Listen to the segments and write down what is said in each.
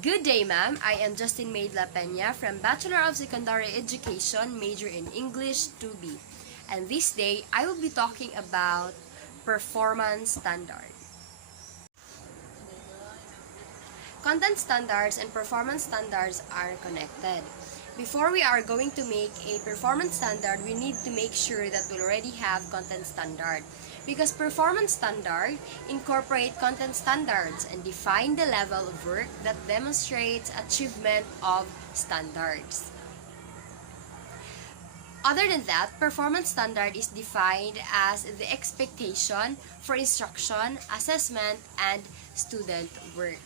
Good day, ma'am. I am Justin Maidla Peña from Bachelor of Secondary Education, major in English 2B. And this day, I will be talking about performance standard. Content standards and performance standards are connected. Before we are going to make a performance standard, we need to make sure that we already have content standard. Because performance standard incorporate content standards and define the level of work that demonstrates achievement of standards. Other than that, performance standard is defined as the expectation for instruction, assessment, and student work.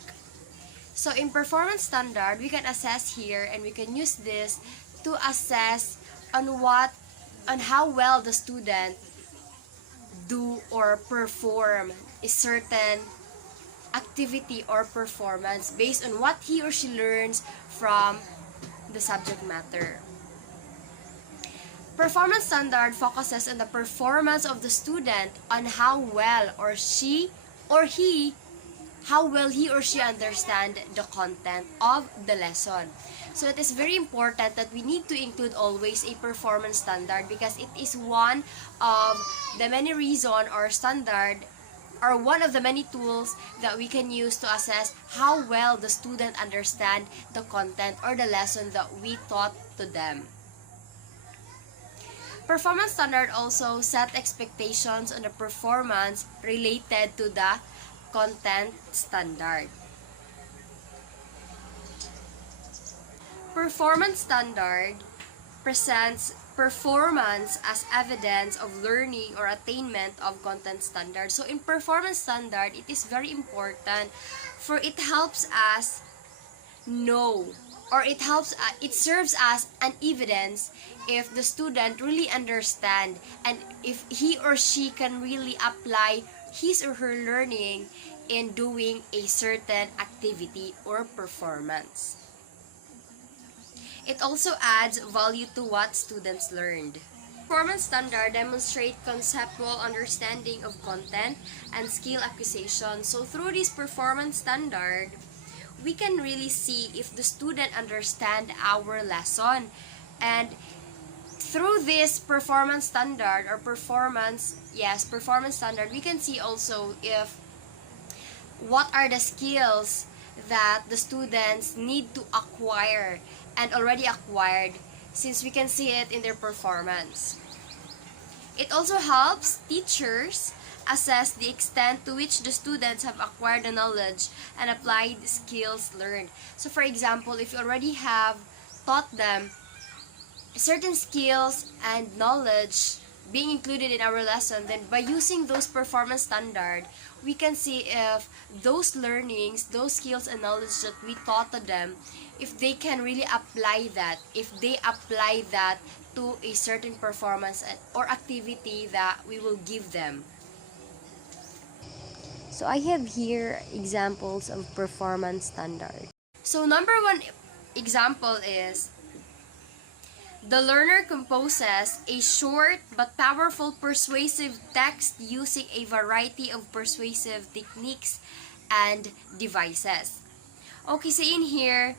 So in performance standard, we can assess here and we can use this to assess on how well the student do or perform a certain activity or performance based on what he or she learns from the subject matter. Performance standard focuses on the performance of the student on how well he or she understand the content of the lesson. So it is very important that we need to include always a performance standard because it is one of the many reasons or standard or one of the many tools that we can use to assess how well the student understand the content or the lesson that we taught to them. Performance standard also set expectations on the performance related to the content standard. Performance standard presents performance as evidence of learning or attainment of content standard. So in performance standard, it is very important for it helps us know or it serves as an evidence if the student really understand and if he or she can really apply his or her learning in doing a certain activity or performance. It also adds value to what students learned. Performance standard demonstrate conceptual understanding of content and skill acquisition. So through this performance standard, we can really see if the student understand our lesson. And through this performance standard or performance standard, we can see also if what are the skills that the students need to acquire and already acquired since we can see it in their performance. It also helps teachers assess the extent to which the students have acquired the knowledge and applied skills learned. So for example, if you already have taught them certain skills and knowledge being included in our lesson, then by using those performance standard, we can see if those learnings, those skills and knowledge that we taught to them, if they can really apply that, if they apply that to a certain performance or activity that we will give them. So I have here examples of performance standard. So number one example is the learner composes a short but powerful persuasive text using a variety of persuasive techniques and devices. Okay, so in here,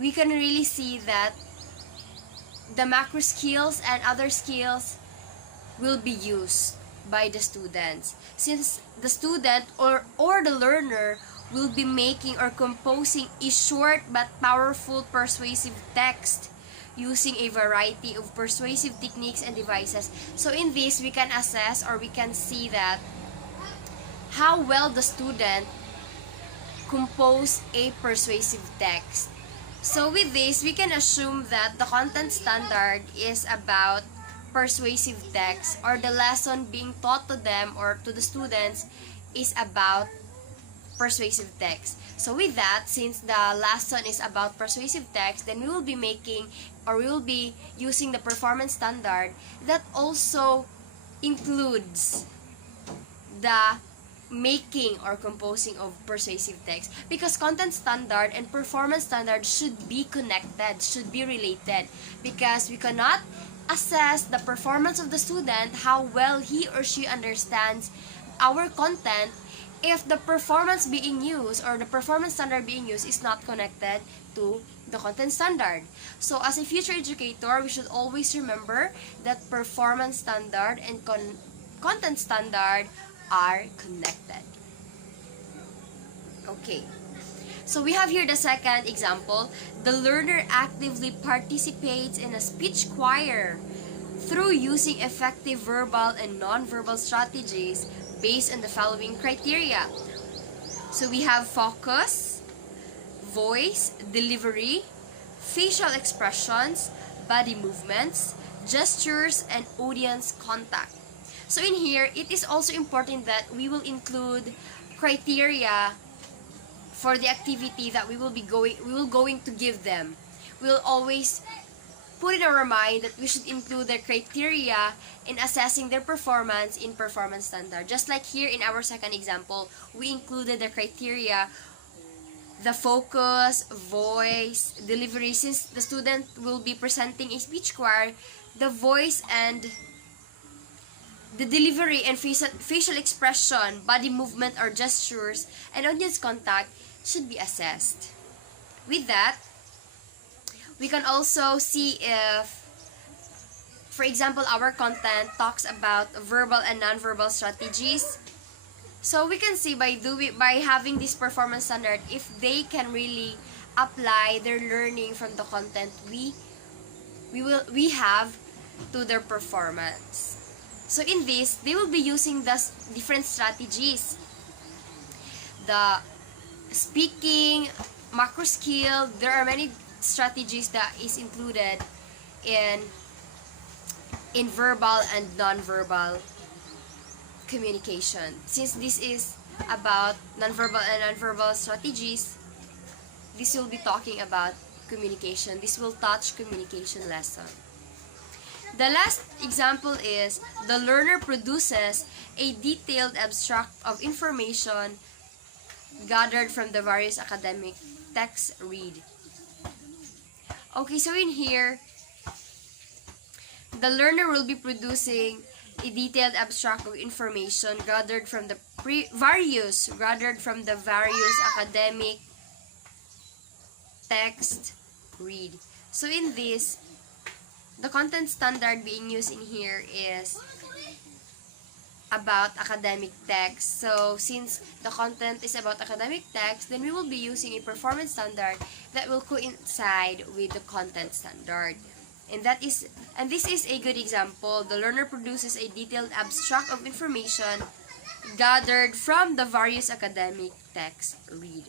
we can really see that the macro skills and other skills will be used by the students. Since the student or the learner will be making or composing a short but powerful persuasive text using a variety of persuasive techniques and devices. So in this, we can assess or we can see that how well the student compose a persuasive text. So with this, we can assume that the content standard is about persuasive text or the lesson being taught to them or to the students is about persuasive text. So with that, since the lesson is about persuasive text, then we will be making or we will be using the performance standard that also includes the making or composing of persuasive text, because content standard and performance standard should be connected, should be related, because we cannot assess the performance of the student, how well he or she understands our content, if the performance being used or the performance standard being used is not connected to the content standard. So as a future educator, we should always remember that performance standard and content standard are connected. Okay. So we have here the second example. The learner actively participates in a speech choir through using effective verbal and non-verbal strategies based on the following criteria. So we have focus, voice, delivery, facial expressions, body movements, gestures, and audience contact. So in here, it is also important that we will include criteria for the activity that we will going to give them. We'll always put in our mind that we should include the criteria in assessing their performance in performance standard. Just like here in our second example, we included the criteria, the focus, voice, delivery. Since the student will be presenting a speech choir, the voice and the delivery and facial expression, body movement or gestures, and audience contact should be assessed. With that, we can also see if, for example, our content talks about verbal and non-verbal strategies. So we can see by having this performance standard if they can really apply their learning from the content we have to their performance. So in this, they will be using the different strategies. The speaking, macro skill, there are many strategies that is included in verbal and non-verbal communication. Since this is about non-verbal and non-verbal strategies, this will be talking about communication. This will touch communication lesson. The last example is the learner produces a detailed abstract of information gathered from the various academic texts read. Okay, so in here, the learner will be producing a detailed abstract of information gathered from the various academic text read. So in this, the content standard being used in here is about academic text. So since the content is about academic text, then we will be using a performance standard that will coincide with the content standard. And this is a good example. The learner produces a detailed abstract of information gathered from the various academic text read.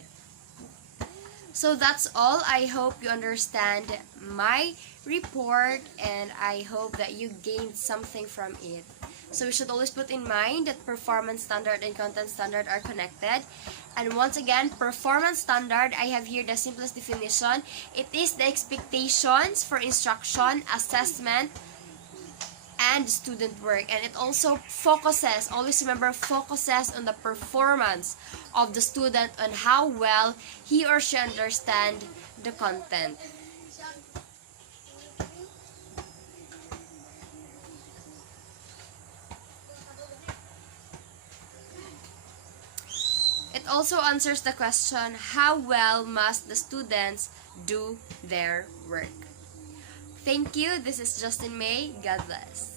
So that's all. I hope you understand my report and I hope that you gained something from it. So we should always put in mind that performance standard and content standard are connected. And once again, performance standard, I have here the simplest definition. It is the expectations for instruction, assessment, and student work. And it also focuses, always remember, focuses on the performance of the student on how well he or she understands the content. It also answers the question, how well must the students do their work? Thank you. This is Justin May. God bless.